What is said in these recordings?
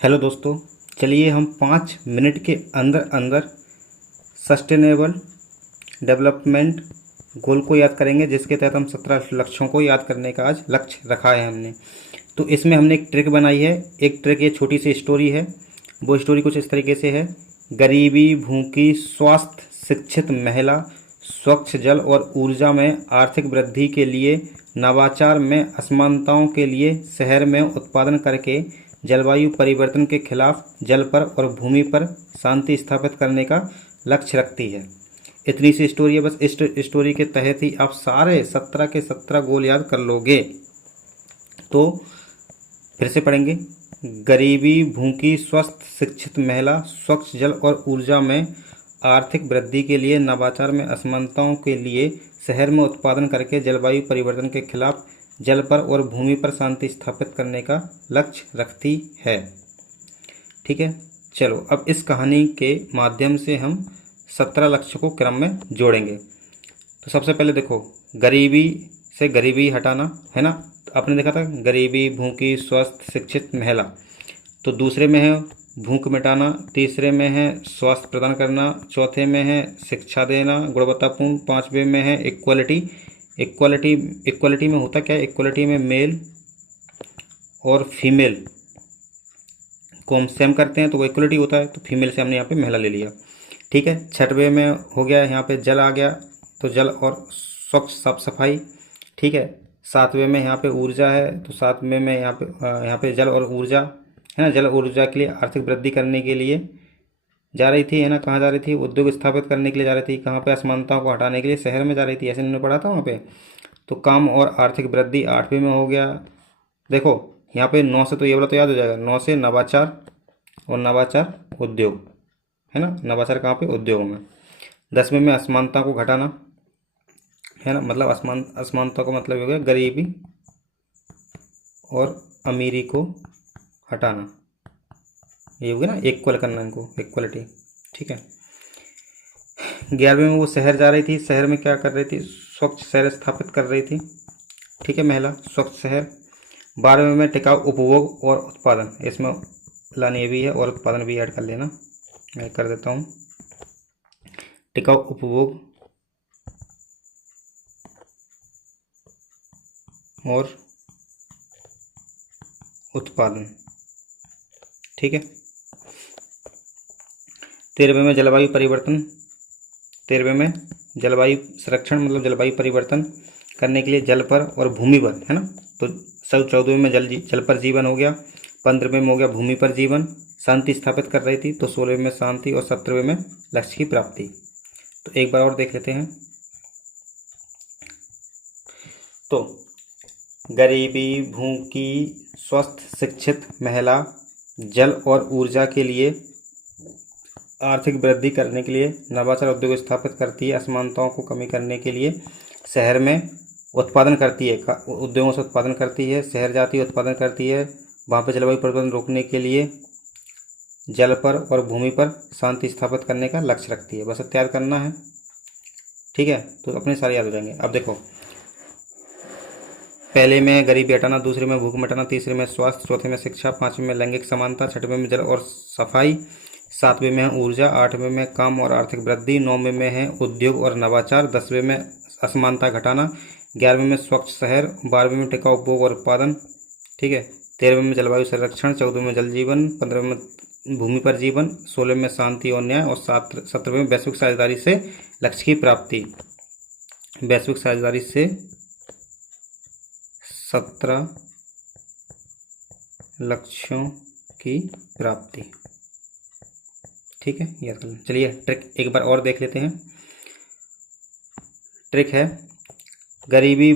Hello दोस्तों, चलिए हम 5 मिनट के अंदर अंदर सस्टेनेबल डेवलपमेंट गोल को याद करेंगे, जिसके तहत हम 17 लक्ष्यों को याद करने का आज लक्ष्य रखा है हमने। तो इसमें हमने एक ट्रिक बनाई है। एक ट्रिक, ये छोटी सी स्टोरी है। वो स्टोरी कुछ इस तरीके से है। गरीबी, भूखी, स्वास्थ्य, शिक्षित महिला, स्वच्छ जल और ऊर्जा में आर्थिक वृद्धि के लिए, नवाचार में असमानताओं के लिए, शहर में उत्पादन करके जलवायु परिवर्तन के खिलाफ जल पर और भूमि पर शांति स्थापित करने का लक्ष्य रखती है। इतनी सी स्टोरी है। बस इस स्टोरी के तहत ही आप सारे 17 के 17 गोल याद कर लोगे। तो फिर से पढ़ेंगे। गरीबी, भूखी, स्वस्थ, शिक्षित महिला, स्वच्छ जल और ऊर्जा में आर्थिक वृद्धि के लिए, नवाचार में असमानताओं के लिए, शहर में उत्पादन करके जलवायु परिवर्तन के खिलाफ जल पर और भूमि पर शांति स्थापित करने का लक्ष्य रखती है। ठीक है, चलो अब इस कहानी के माध्यम से हम 17 लक्ष्य को क्रम में जोड़ेंगे। तो सबसे पहले देखो, गरीबी से गरीबी हटाना है ना। आपने देखा था गरीबी, भूखी, स्वस्थ, शिक्षित महिला। तो दूसरे में है भूख मिटाना, तीसरे में है स्वास्थ्य प्रदान करना, चौथे में है शिक्षा देना गुणवत्तापूर्ण, पांचवे में है इक्वलिटी। इक्वलिटी में होता क्या है? इक्वलिटी में मेल और फीमेल को हम सेम करते हैं तो वो इक्वलिटी होता है। तो फीमेल से हमने यहाँ पे महिला ले लिया। ठीक है, छठवें में हो गया यहाँ पे जल आ गया, तो जल और स्वच्छ साफ सफाई। ठीक है, सातवें में यहाँ पे ऊर्जा है, तो सातवें में यहाँ पे जल और ऊर्जा है ना। जल ऊर्जा के लिए आर्थिक वृद्धि करने के लिए जा रही थी, है ना। कहाँ जा रही थी? उद्योग स्थापित करने के लिए जा रही थी। कहाँ पे? असमानताओं को हटाने के लिए शहर में जा रही थी, ऐसे उन्होंने पढ़ा था वहाँ पे। तो काम और आर्थिक वृद्धि आठवें में हो गया। देखो यहाँ पे 9 से तो ये वाला तो याद हो जाएगा। 9 से नवाचार और नवाचार उद्योग, है ना। नवाचार कहाँ पे? उद्योग में। 10वें में असमानता को घटाना, है ना। मतलब असमानता का मतलब हो गया गरीबी और अमीरी को हटाना। ये हो गया ना, इक्वल करना इनको, इक्वलिटी। ठीक है। 11वें में वो शहर जा रही थी। शहर में क्या कर रही थी? स्वच्छ शहर स्थापित कर रही थी। ठीक है, महिला स्वच्छ शहर। 12वें में टिकाऊ उपभोग और उत्पादन। इसमें लानी ये भी है और उत्पादन भी ऐड कर लेना। मैं कर देता हूँ। टिकाऊ उपभोग और उत्पादन। ठीक है। 13वें में जलवायु परिवर्तन। 13वें में जलवायु संरक्षण, मतलब जलवायु परिवर्तन करने के लिए जल पर और भूमि पर, है ना। तो 14वें में जल पर जीवन हो गया। 15वें में हो गया भूमि पर जीवन, शांति स्थापित कर रही थी। तो 16वें में शांति और 17वें में लक्ष्य की प्राप्ति। तो एक बार और देख लेते हैं। तो गरीबी, भूखी, स्वस्थ, शिक्षित महिला, जल और ऊर्जा के लिए, आर्थिक वृद्धि करने के लिए, नवाचार उद्योग स्थापित करती है, असमानताओं को कमी करने के लिए, शहर में उत्पादन करती है, उद्योगों से उत्पादन करती है, शहर जाती है, उत्पादन करती है, वहाँ पर जलवायु परिवर्तन रोकने के लिए जल पर और भूमि पर शांति स्थापित करने का लक्ष्य रखती है। बस तैयार करना है। ठीक है, तो अपने सारे याद हो जाएंगे। अब देखो, पहले में गरीबी हटाना, दूसरे में भूख मिटाना, तीसरे में स्वास्थ्य, चौथे में शिक्षा, पांचवें में लैंगिक समानता, छठवें में जल और सफाई, सातवें में है ऊर्जा, आठवें में काम और आर्थिक वृद्धि, 9वें में है उद्योग और नवाचार, 10वें में असमानता घटाना, 11वें में स्वच्छ शहर, 12वें में टिकाऊ उपभोग और उत्पादन। ठीक है, 13वें में जलवायु संरक्षण, 14वें में जल जीवन, 15वें में भूमि पर जीवन, 16वें में शांति और न्याय और 17वें में वैश्विक साझेदारी से लक्ष्य की प्राप्ति। वैश्विक साझेदारी से 17 लक्ष्यों की प्राप्ति। ठीक है, याद कर लें। चलिए ट्रिक एक बार और देख लेते हैं। ट्रिक है गरीबी,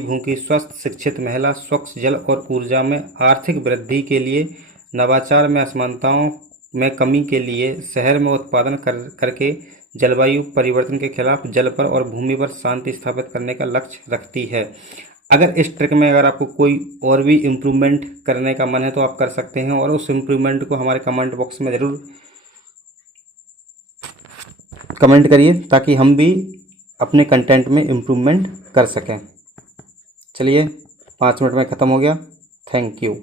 भूखी, स्वस्थ, शिक्षित महिला, स्वच्छ जल और ऊर्जा में आर्थिक वृद्धि के लिए, नवाचार में असमानताओं में कमी के लिए, शहर में उत्पादन करके जलवायु परिवर्तन के खिलाफ जल पर और भूमि पर शांति स्थापित करने का लक्ष्य रखती है। अगर इस ट्रिक में अगर आपको कोई और भी इम्प्रूवमेंट करने का मन है तो आप कर सकते हैं, और उस इम्प्रूवमेंट को हमारे कमेंट बॉक्स में ज़रूर कमेंट करिए, ताकि हम भी अपने कंटेंट में इम्प्रूवमेंट कर सकें। चलिए 5 मिनट में ख़त्म हो गया। Thank you.